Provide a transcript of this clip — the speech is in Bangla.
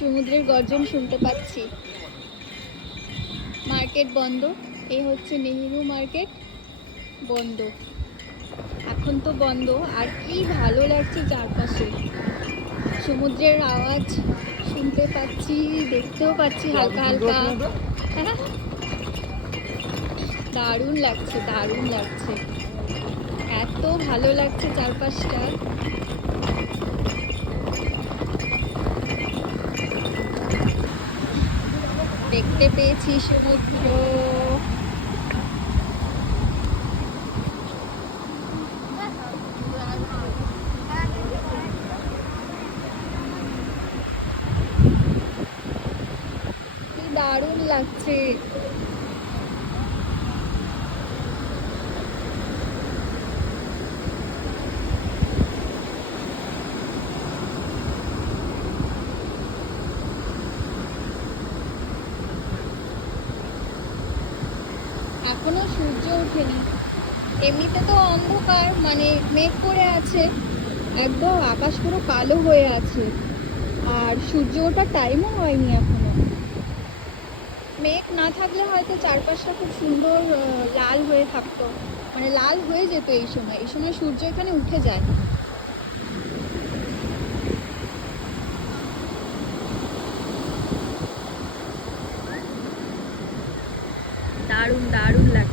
সমুদ্রের গর্জন শুনতে পাচ্ছি। মার্কেট বন্ধ, এই হচ্ছে নেহেরু মার্কেট, বন্ধ এখন তো বন্ধ। আর কি ভালো লাগছে চারপাশে, সমুদ্রের আওয়াজ শুনতে পাচ্ছি, দেখতেও পাচ্ছি হালকা হালকা। হ্যাঁ, দারুণ লাগছে, দারুণ লাগছে, এত ভালো লাগছে চারপাশটা। দেখতে পেয়েছি সমুদ্র। কি দারুণ লাগছে। এখনো সূর্য ওঠেনি, এমনিতে তো অন্ধকার, মানে মেঘ করে আছে, একদম আকাশ পুরো কালো হয়ে আছে, আর সূর্য ওঠার টাইমও হয়নি এখনো। মেঘ না থাকলে হয়তো চারপাশটা খুব সুন্দর লাল হয়ে থাকতো, মানে লাল হয়ে যেত। এই সময় সূর্য এখানে উঠে যায়। দারুণ দারুণ লাগছে।